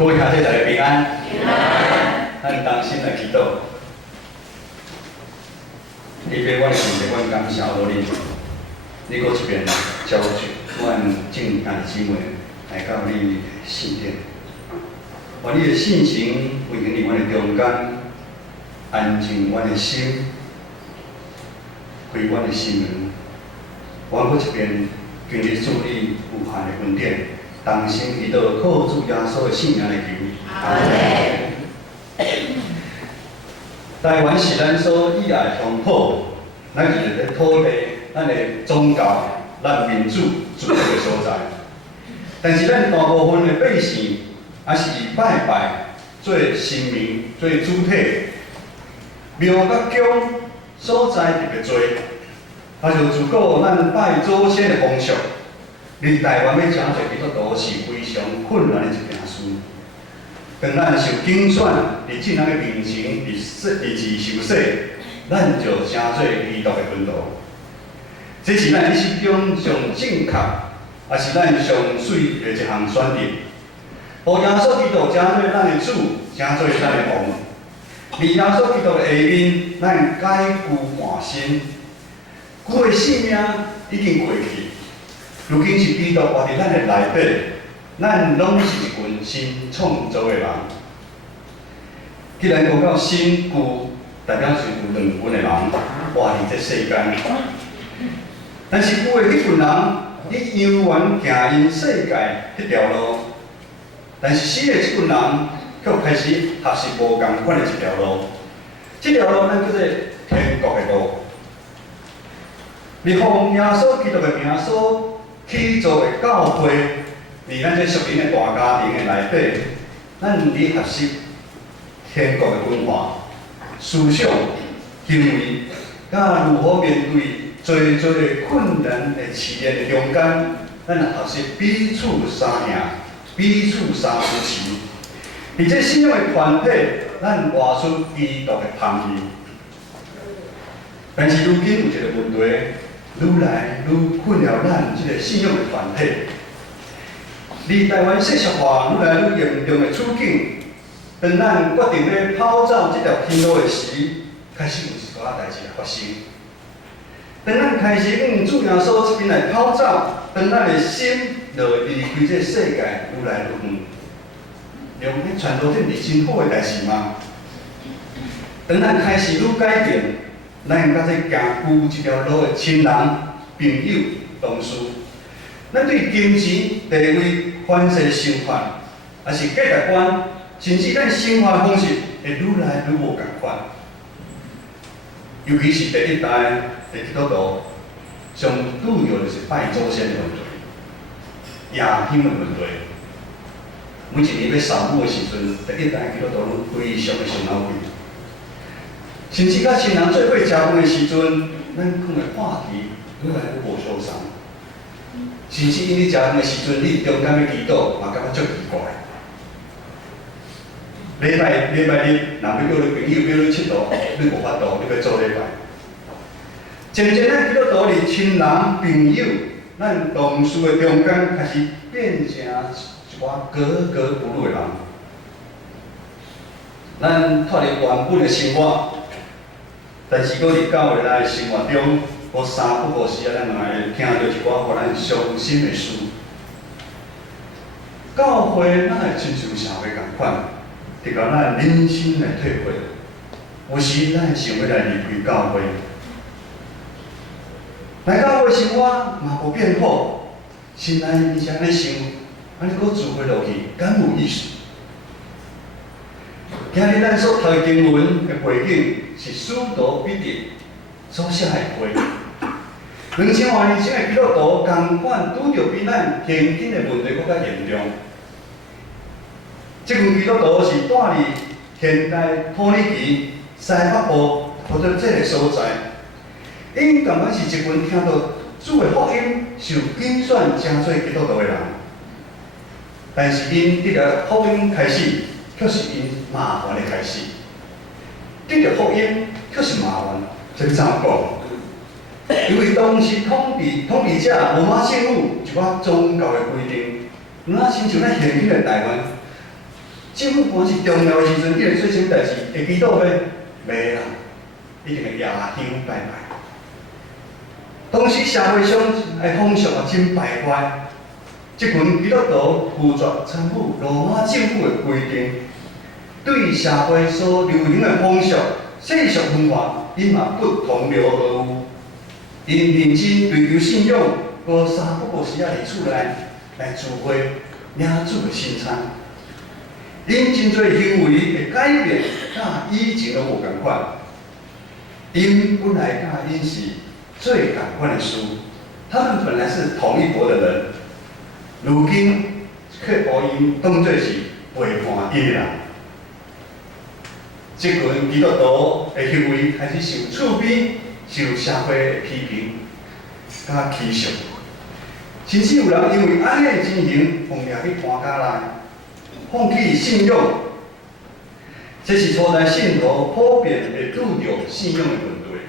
各位兄弟大家平安。平安。咱同心来祈祷。你俾阮信的，阮感谢我你。你搁一遍招聚阮正大姊妹来到你圣殿，把你的信心运行伫阮的中间，安静阮的心，开阮的心门。阮搁一遍经历主你有限的恩典，同心祈祷靠主耶稣的圣名来求。阿门。台湾是咱所以爱的乡土，咱是一个土地，咱的宗教、咱民主自由的所在。但是咱大部分的百姓，也是以拜拜做神明、做主体，庙甲宫所在特别多。啊，就自古咱拜祖先的风俗，伫台湾要请做基督徒是非常困难的一件事。当咱受竞选，伫正人的面前，伫自受洗，咱就成做基督的门徒。这是咱一生中上正确，也是咱上水的一项选择。互耶稣基督成做咱的主，成做咱的王。伫耶稣基督的下面，咱改旧换新。旧的性命已经过去，如今是基督活伫咱的内底。咱拢是一群新创造的人。既然讲到新旧，代表是有两群的人活伫这世间。但是旧的迄群人，伊永远行因世界迄条路，但是新的这群人却开始学习无共款的一条路。这条路咱叫做天国的路。你奉耶稣基督的名所起造的教会。伫咱这属灵的大家庭的内底，咱伫学习天国的文化、思想、行为，甲如何面对最的困难的试炼的中间，咱学习彼此相兄、彼此相扶持。伫这信仰的团体，咱活出基督的香气。但是如今有一个问题，愈来愈困扰咱这个信仰的团体。离台湾世俗化愈来愈严重的处境，当咱决定要跑走这条天路的时，开始有一寡代志来发生。当咱开始往主耶稣这边来跑走，当咱的心就离开这世界愈来愈远。用迄传道顶是真好的代志吗？当咱开始愈改变，咱甲这行旧这条路的亲人、朋友、同事。咱对金钱、地位、凡世生活，也是价值观，甚至咱生活方式会愈来愈无共款。尤其是第一代的基督徒，上主要就是拜祖先的问题、野香的问题。每一年要扫墓的时阵，第一代基督徒拢非常的伤脑筋。甚至甲亲人做伙食饭的时阵，咱讲的话题愈来愈无相同。甚至因你食饭的时阵，你中间要祈祷，嘛感觉足奇怪。礼拜日，若要约你朋友约你佚佗，你无法度，你要做礼拜。渐渐咱基督徒伫亲人、朋友、咱同事的中间，开始变成一寡格格不入的人。咱脱离原本的生活，但是搁伫教会内的生活中。无三不五时啊，咱嘛会听到一寡互咱伤心的事。教会咱会亲像社会共款，直到咱人生来体会。有时咱会想要来离开教会，来教会生活嘛无变好，心内伊是安尼想，安尼搁自毁落去，敢有意思？今日咱所读的经文的背景是使徒彼得所写的话。2000多年前的基督徒同款拄着比咱现今的问题更较严重。这群基督徒是住伫现代土耳其西北部或者这个所在，因同款是一群听到主的福音、受拣选成做基督徒的人。但是因得到福音开始，却是因麻烦的开始。得到福音却是麻烦，这要怎讲？因为当时统治者罗马政府一寡宗教的规定，哪亲像咱现今的台湾，政府官是重要的时阵，伊会做什么代志？会祈祷咩？袂啦，一定会夜香拜拜。当时社会上的风俗也真败坏，这群基督徒拒绝参与罗马政府的规定，对社会所流行的风俗、世俗文化，因嘛不同流合污。因认真追求信仰，无三不五时啊伫厝内来聚会领主的圣餐。因真侪行为的改变，甲以前都无共款。因本来甲因是做共款的事，他们本来是同一国的人，如今却把因当作是背叛因的人。这群基督徒的行为开始受厝边、受社会的批评、甲欺笑，甚至有人因为安尼的情形，碰掠去搬家内，放弃信仰。这是初代信徒普遍会遇到信仰的问题。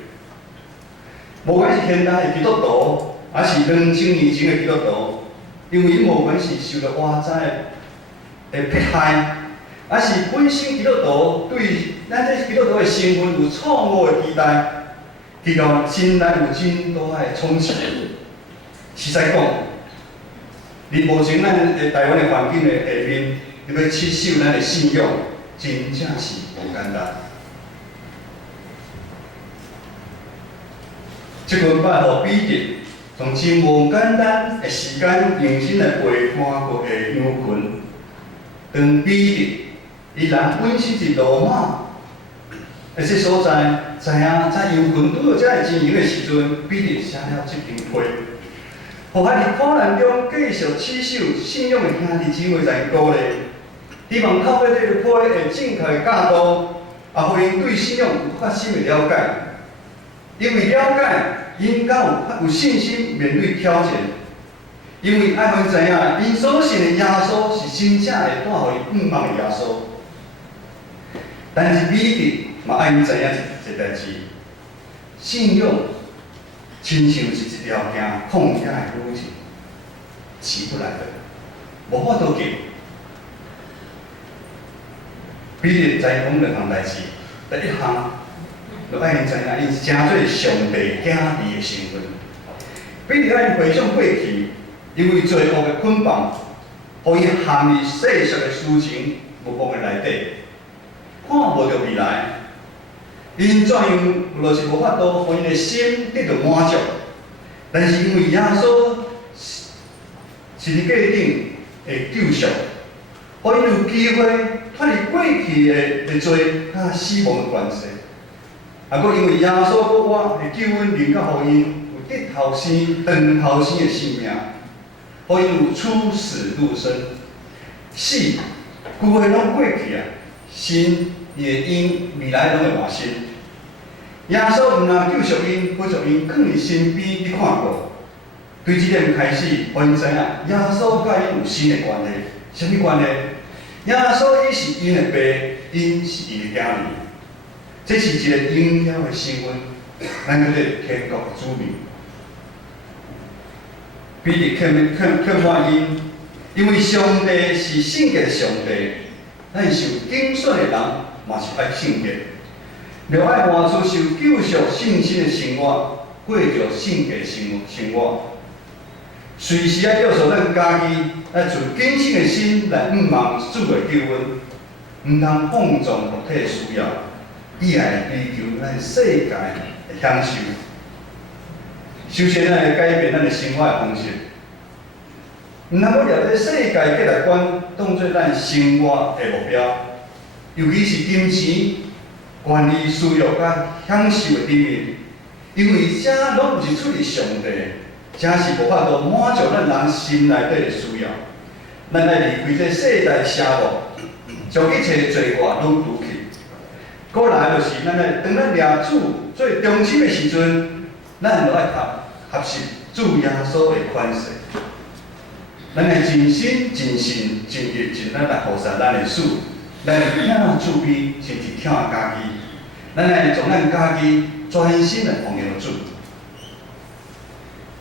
无管是现代的基督徒，还是2000年前的基督徒，因为无管是受到外在的迫害，还是本身基督徒对咱这基督徒的身份有错误的期待，其实心内有真大的冲击。实在讲，伫目前咱的台湾的环境的下面，你要接受咱的信仰，真正是无简单。这群拜互彼得，从真无简单的时间，用心来陪伴过的羊群，当彼得，伊人本身是罗马，而这所在，知影在羊群拄到这个情形的时阵，彼得写了这篇批，互咱伫苦难中继续持守信仰的兄弟姊妹在鼓励，希望透过这个批会正确的教导，也互因对信仰有较深的了解，因为了解。因较有信心面对挑战，因为爱互因知影，因所信的耶稣是真正会带互伊盼望的耶稣。但是彼得嘛爱因知影一代志，信仰亲像是一条行旷野的路径，起不来的，无法度行。彼得知讲两项代志，第一项。就爱因知影，因是真做上帝囝儿的身份。彼得爱因回想过去，因为罪恶的捆绑，互伊陷入世俗的事情目光的内底，看无到未来。因怎样就是无法度，互因的心得到满足。但是因为耶稣是伫价顶的救赎，互因有机会脱离过去的罪甲死亡的关系。啊，佫因为耶稣佫我的救恩，令到互因有得后生、长后生的性命，互因有出死入生，死，规个拢过去啊，神也因未来拢会换新。耶稣毋但救赎因，佫将因放伫身边去看顾。对这点开始，互因知影耶稣甲因有新的关系。什么关系？耶稣伊是因的爸，因是因的囝儿。这是一个荣耀的身份，咱叫做天国的子民。彼得劝劝因，因为上帝是圣洁的上帝，咱受拣选的人嘛是爱圣洁，就爱活出受救赎信心的生活，过着圣洁的生活。随时要告诉咱家己，要存谨慎的心来望主的救恩，毋通放纵肉体的需要。伊来追求咱世界的享受，首先咱来改变咱的生活的方式，毋通要掠这世界价值观当作咱生活的目标，尤其是金钱、权力、私欲甲享受的顶面，因为这拢毋是出于上帝，这是无法度满足咱人心内底的需要。咱来离开这世代社会，将一切的罪恶拢除去。过来就是，当咱掠主做中心的时阵，咱就爱合适主耶稣的款式。咱会真心、真心、真意、真力来服侍咱的主，咱会听主边，甚至听家己。咱会将咱家己专心来奉献主。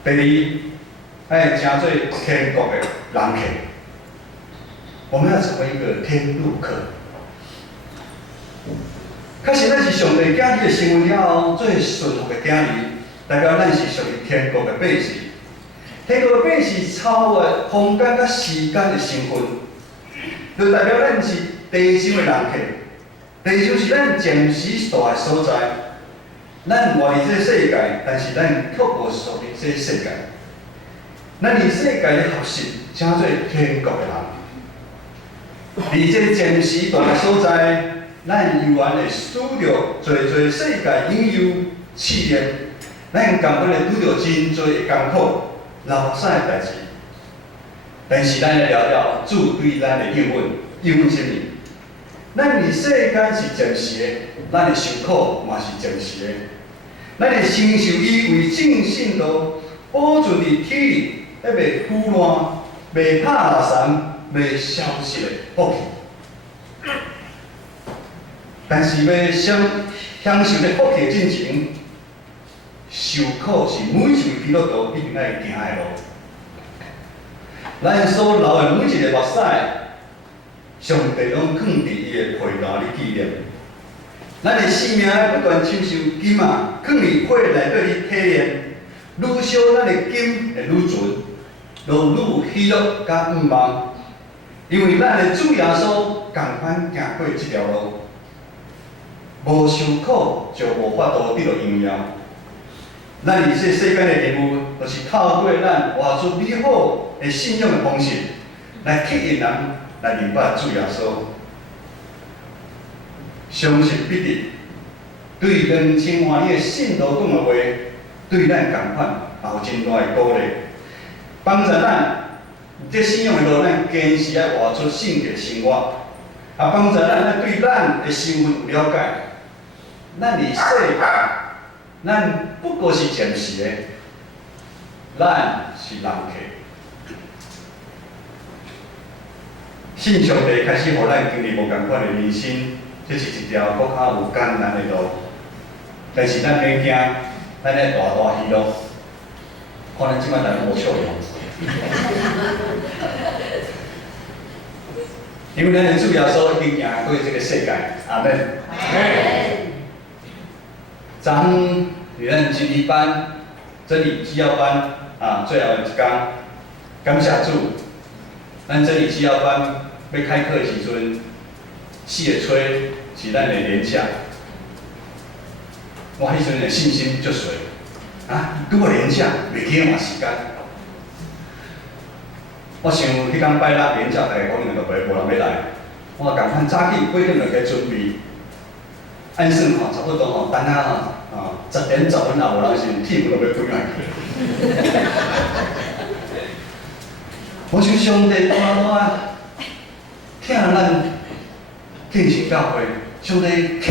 第二，爱诚做天国的人客。我们要成为一个天路客。确实，咱是上帝囝儿的身份了后，做顺服的囝儿，代表咱是属于天国的百姓。天国的百姓超越空间甲时间的身份，就代表咱是地上的人客。地上是咱暂时住的所在，咱活伫这个世界，但是咱却无属于这个世界。咱伫世界的学习，称做天国的人。伫这暂时住的所在，咱依然会拄着侪侪世界引诱试炼，咱共款会拄着真侪的艰苦、流散的代志。但是咱来聊聊主对咱的应允，应允什么？咱伫世间是暂时的，咱的受苦嘛是暂时的。咱会承受伊为正信道保存伫体力，还袂腐烂、袂拍垃圾、袂消失的福气。但是要享受这福气的进程，受苦是每一位基督徒一定爱行的路。咱所流的每一个目屎，上帝拢放伫伊的皮囊里纪念。咱的生命不断亲受金放伫火内底去体验，愈烧咱的金会愈纯，就愈喜乐甲盼望。因为咱的主耶稣共款行过这条路，无受苦就无法度得到荣耀。咱伫这世间的任务，就是透过咱活出美好的信仰的方式，来吸引人来明白主耶稣。相信必定对2000万的信徒讲的话，对咱共款也有真大的鼓励，帮助咱这信仰的路，咱坚持要活出圣洁的生活，也帮助咱对咱的身份有了解。咱伫世界，咱不过是暂时的，咱是人客。信上帝开始，互咱经历无共款的人生。这是一条搁较有艰难的路，但是咱免惊，咱咧大大喜乐。看咱即摆人无笑容，因为咱的主耶稣已经行过这个世界，阿门。昨昏是咱真理班、真理基要班最后一天，感谢主，咱真理基要班要开课的时阵，4月初是咱的年假。我迄阵的信心足衰，拄个年假，袂记换时间。我想迄天拜六年假，大家可能就无人要来。我共款早起8点就去准备，按算差不多等10点10分后，有人是铁就要滚来去。我想上帝看我听咱敬虔教会，上帝肯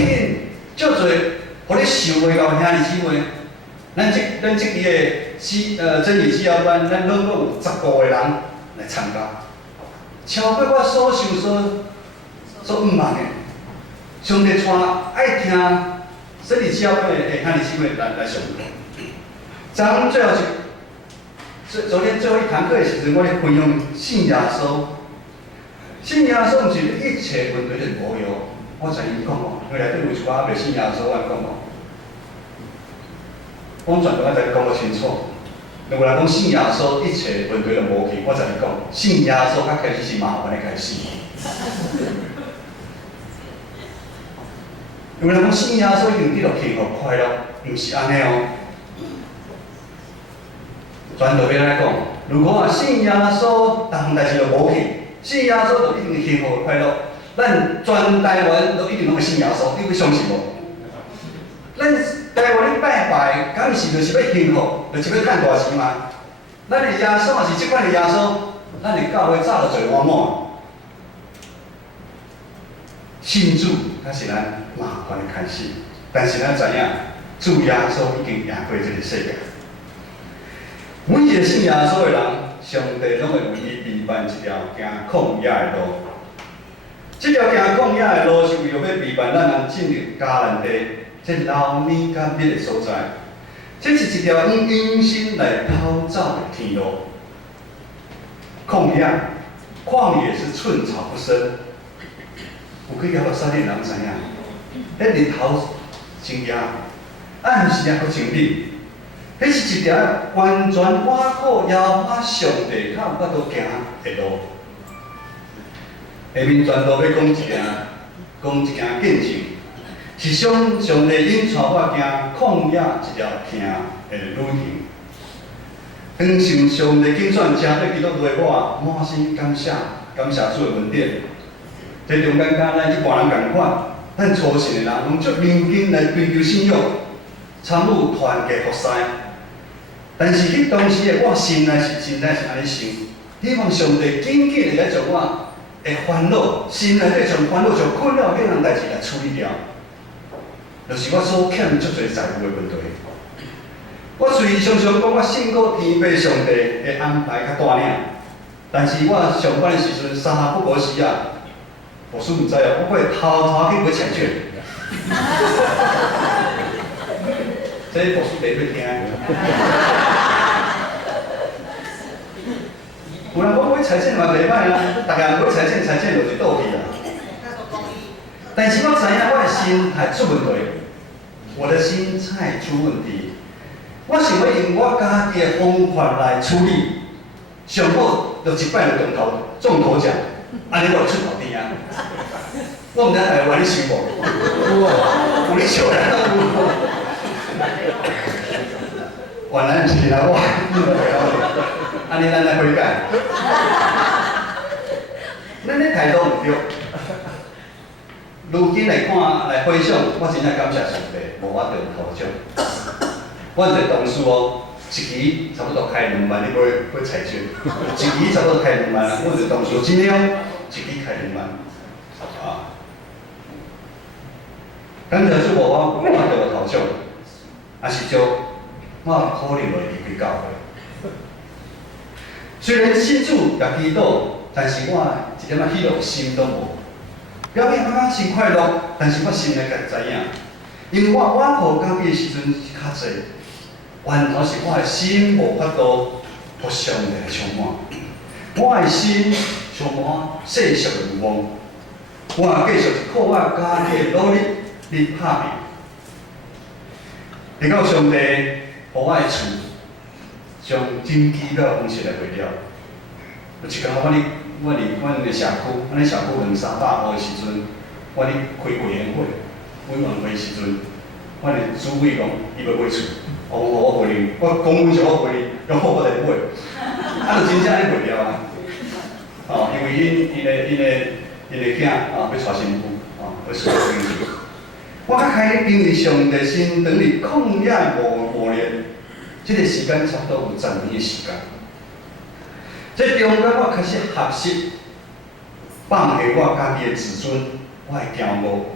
足侪，互你受袂到兄弟姊妹。咱即期的真理基要班，咱总共有15个人来参加，超过我所想所盼望的。上帝带爱听真理基要班的兄弟姊妹来上课。昨天最后一堂课的时阵，我咧分享信耶稣。信耶稣毋是一切问题都无用，我曾经讲过，因为内底有一寡未信耶稣，我讲过。我全部我才讲得清楚。如果人讲信耶稣，一切问题都无去，我才讲信耶稣较开始是麻烦的开始。有人讲信耶稣一定得到幸福快乐，毋是安尼哦。全道要来讲，如果信耶稣，逐项代志就无去。信耶稣就一定幸福快乐，咱全台湾都一定拢会信耶稣，你要相信无？咱台湾咧拜拜，敢毋是就是要幸福，就是要赚大钱吗？咱的耶稣也是即款的耶稣，咱的教会早就做满满。信主才是咱麻烦的开始，但是咱知影，主耶稣已经赢过这个世界。每一个信耶稣的人，上帝拢会为伊备办一条行旷野的路。这条行旷野的路是为了要备办咱人进入迦南地这老米甲密的所在。这是一条用心来跑走的天路。旷野旷野是寸草不生。有几条目三年人知影，迄日头真热，暗时啊佫真冷。迄是一条完全挖苦摇摆上帝较有法度行的路。下面全都要讲一件见证，是上帝引带我行旷野一条行的旅程。当上上帝拣选正对基督徒的我，满心感谢主的恩典。这中间甲咱一般人共款，咱初信的人用足认真来追求信仰，参与团结服侍。但是迄当时的我心内是安尼想，希望上帝紧紧的来将我的烦恼，心内底将烦恼、将困扰迄样代志来处理掉，就是我所欠足侪财务的问题。我虽常常讲我信靠天父上帝的安排较大领，但是我上班的时阵三下不五时啊，牧师毋知啊，我会偷偷去买彩券。这牧师第一听。有人讲买彩券嘛袂歹啊，大家买彩券就是倒去啦。但是我知影我的心态出问题，我的心态出问题。我想要用我家己的方法来处理，上好就一摆就中头奖，安尼就出头天啊！我毋知台湾你想无？有你笑啦，原来是啦，我安尼咱来悔改。咱咧态度毋对。如今来看来回想，我真正感谢上帝，无我得头奖。我一个同事哦，一期差不多开2万，你买彩券，一期差不多开2万啦。我一个同事真了，一期开2万，啊！感谢主，我得头奖，也是叫我可能会离开教会。虽然信主也祈祷，但是我一点仔喜乐心都无。表面感觉真快乐，但是我心内家知影，因为我靠家己的时阵是较济。完全是我的心无法度互上帝来充满，我的心充满世俗的欲望，我继续靠我家己的努力去打拼，直到上帝互我的厝将真奇妙方式来卖了。有一天我伫的社区，阮社区200-300户的时阵，我咧开委员会的时阵，阮的主委讲伊要买厝。我袂哩，我公文上我袂哩，用好我来买，就真正咧袂了啊！因为因的囝要娶新妇，要娶新妇。我较开始经历上帝心肠里旷野磨练，这个时间差不多有10年的时间。这中间我开始学习放下我家己的自尊，我的骄傲，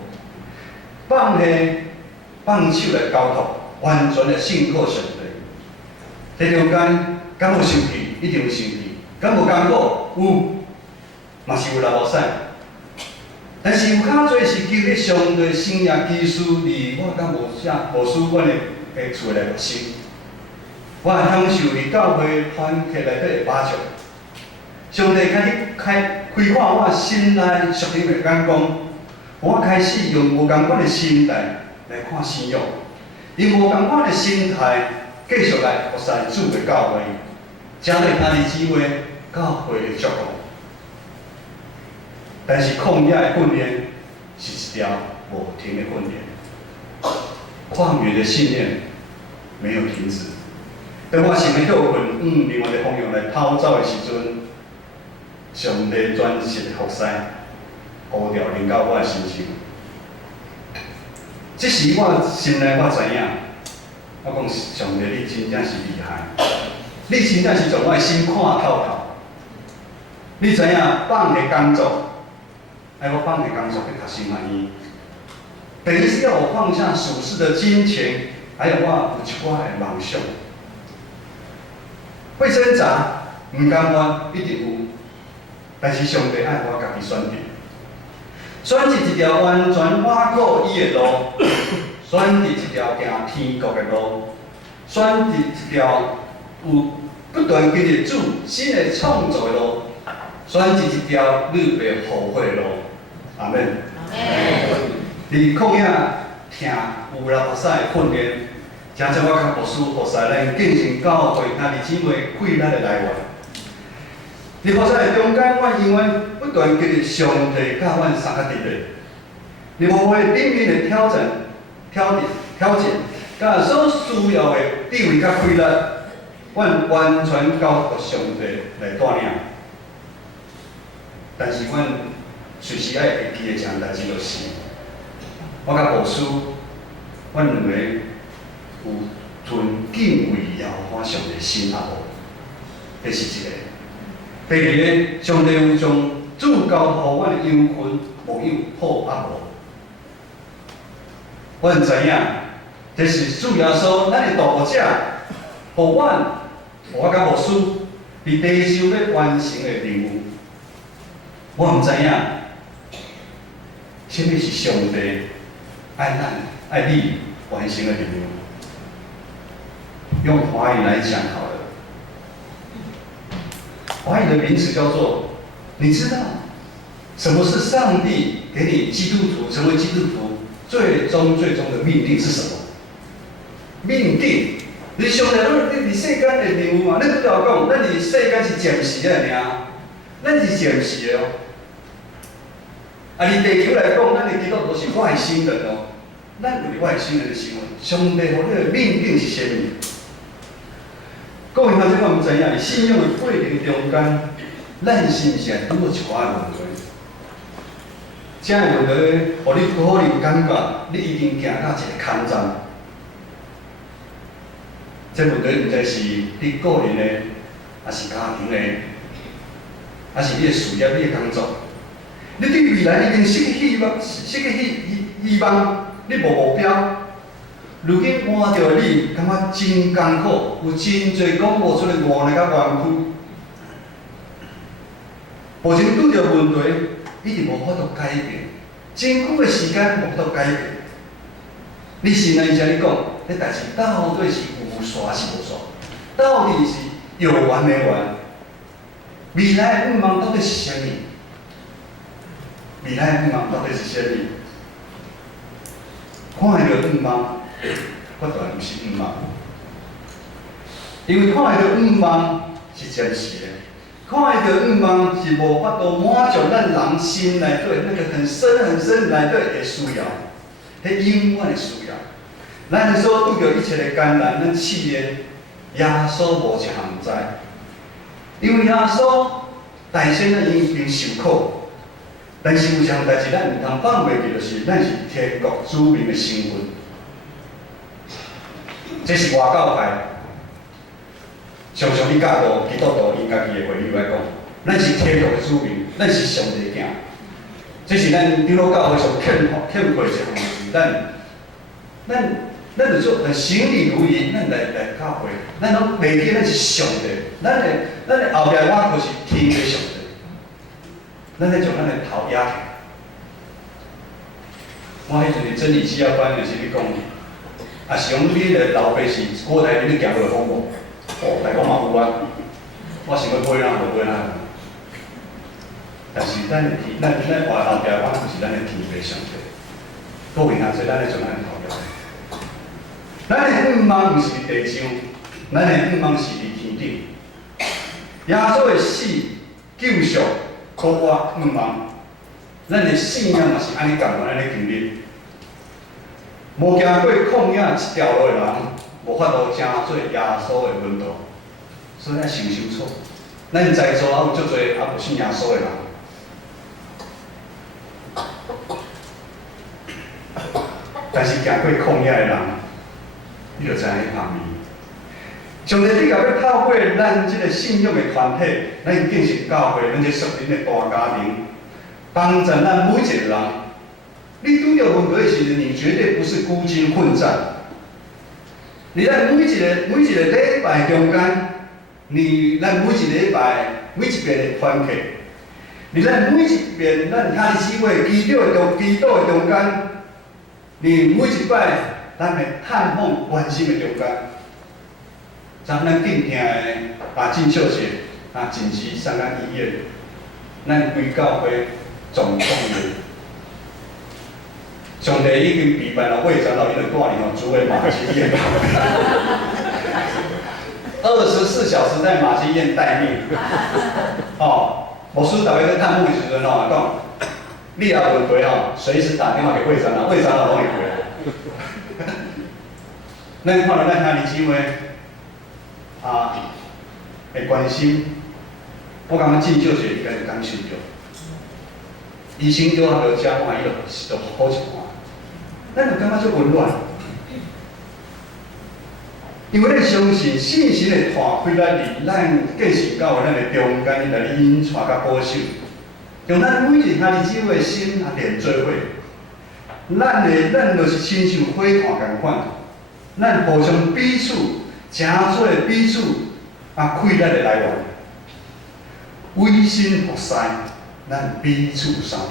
放手来交托。完全的信靠上帝。这中间敢有生气？一定有生气。敢有艰苦？有，嘛是有来无使。但是有较侪是求咧上帝生命基础离我甲无使阮的厝内发生。我享受伫教会团契内底的把助。上帝开发我心内属灵的眼光，我开始用无共款的心态来看信仰。因无共款的心态，继续来服侍主的教会，将来他的机会，教会的祝福。但是旷野的训练是一条无停的训练，旷野的信念没有停止。当我想要倒份另外的方向来偷走的时阵，上帝专实的服侍，呼召临到我的身上。这时我心内我知影，我讲上帝你真正是厉害，你真正是将我的心看透透。你知影放下工作，我放下工作去读新学院，等于是要我放下属世的金钱，还有我有一寡的梦想。会挣扎，唔甘愿，一定有，但是上帝爱我家己选择。选择一条完全挖苦伊的路，选择一条行天国的路，选择一条有不断经历主新的创造的路，选一条你袂后悔的路。阿免。伫旷野听有啦学使训练，真正我较牧师学使咱进行教会兄弟姊妹贵咱的来源。伫学使的中间，阮永远不断经历上帝甲阮三个伫咧。伫无会顶面的挑战、甲所需要的智慧甲规律，阮完全交给上帝来带领。但是阮随时爱会记的一项代志，就是我甲牧师，阮两个有存敬畏耶和华上帝心啊无？这是一个。第二个，上帝有将主交互阮的忧困，无有好啊无？阮知影，这是主耶稣咱的导者，互我甲牧师伫地上要完成的任务。我毋知影，什么是上帝爱你完成的任务。用华语来讲好了，华语的名词叫做，你知道什么是上帝给你基督徒成为基督徒最终的命令是什么？命定，你上帝你世间的任务嘛？你拄则讲，咱伫世间是暂时的尔，咱是暂时的哦。啊，伫地球来讲，咱的基督徒是外星人哦。咱有外星人的行为，上帝予你的命定是啥物？各位兄弟，我毋知影，伫信仰的过程中间，咱是毋是也拄到一寡问题？这个问题，互你可能感觉你已经行到一个坎站。这问题毋知是你个人的，还是家庭的，还是你的事业、你的工作？你对未来已经失去希望，你无目标。如今换着你，感觉真艰苦，有真侪讲无出的无奈甲冤屈。目前拄着问题，一直无法度改变，真久的时间无法度改变。你心内是安尼讲，这代志到底是有煞是无煞？到底是有完没完？未来的愿望到底是啥物？未来的愿望到底是啥物？看会到愿望，我当然毋是愿望，因为看会到愿望是暂时的，看会到愿望是无法度满足咱人心内底那个很深内底的需要，迄永远的需要。咱所拄着一切的艰难，咱试验耶稣无一项毋知，因为耶稣大先咱已经受苦。但是有一项代志，咱毋通放袂记，就是咱是天国子民的身份。这是外教派常常伫教导基督徒因家己的话语来讲，咱是天国的子民，咱是上帝的囝。这是咱长老教会上欠缺一项事，咱就做行礼如仪，咱来教会，咱拢袂记咱是上帝，咱的后壁我就是天的上帝。咱咧将咱的头压起。我迄阵真理之夜班就是咧讲，啊是讲你的老爸是古代你行落风无？哦，大讲嘛有啊。我想要买哪就买哪。但是咱话后壁我就是咱的天父上帝。各位兄弟，咱咧将咱的头压起。咱的愿望毋是伫地上，咱的愿望是伫天顶。耶稣的死救赎。可我愿望，咱的信仰嘛是安尼共款安尼经历。无行过旷野一条路的人，无法度成做耶稣的门徒，所以咱想清楚，咱在座也有足侪也无信耶稣的人。但是行过旷野的人，你就知影迄方面。上帝你甲要透过咱即个信仰的团体，咱建设教会，咱这属灵的大家庭，帮助咱每一个人。你拄着问题的时阵，你绝对不是孤军奋战。你在每一个礼拜中间，咱每一个礼拜每一遍的团契，你在每一遍咱兄弟姊妹祈祷的中间，你每一摆咱的探访关心的中间。像咱敬听的真少些真时送到医院，咱规教会总统的。上帝已经备办了会长老，伊就带你主为马基宴，24小时在马基宴待命。牧师大家在探墓的时阵讲，你也问题随时打电话给会长老，会长老拢会回。咱看到咱兄弟姊妹会关心，我感觉真少些应该是感受着。医生叫他落家看，伊就好一看。咱就感觉足温暖，因为咱相信信心的团开来离咱继续到咱的中间，来引带甲保守，用咱每一兄弟姊妹的心连做伙，咱就是亲像火炭共款，咱互相彼此诚做彼此开咱的来源，委身服侍，咱彼此相挺。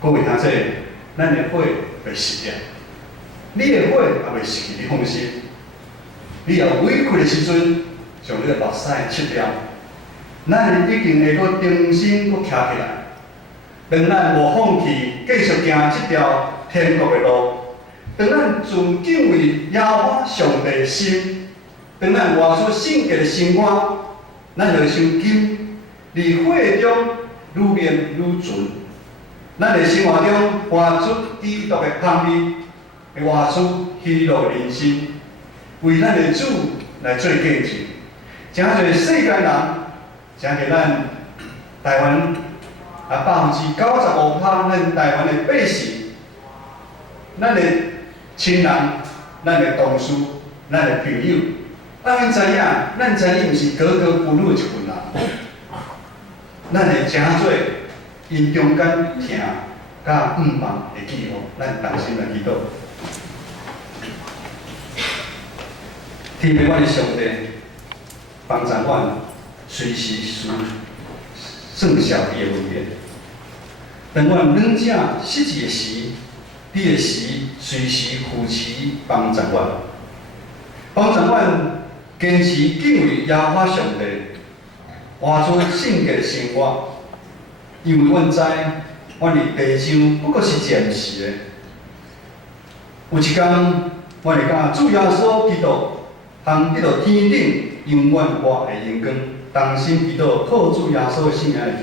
各位兄弟。咱的火袂熄掉，你的火也袂熄去，你放心。你也委屈的时阵，将你的目屎拭掉，咱已经会搁重新搁徛起来。当咱无放弃，继续行这条天国的路，当咱尊敬畏耶和华上帝的心，当咱活出圣洁的生活，咱就伤紧，伫火中愈炼愈纯。咱的生活中活出基督的香味，会活出喜乐的人生，为咱的主来做见证。诚侪世间人，诚侪咱台湾95%咱台湾的百姓，咱的亲人、咱的同事、咱的朋友，因知影，咱知影毋是格格不入的一群人，咱会诚侪。因中间听甲毋茫的记号，咱同心来祈祷。天父，阮的上帝，帮助阮随时算小你的恩典。当阮软正失志的时，你的随时扶持帮助阮，帮助阮坚持敬畏耶和华上帝，活出圣洁的生活。因为阮知，阮的地上不过是暂时的。有一天，阮会甲主耶稣基督，通得到天顶永远活的荣光。同心祈祷，靠主耶稣的圣名来求。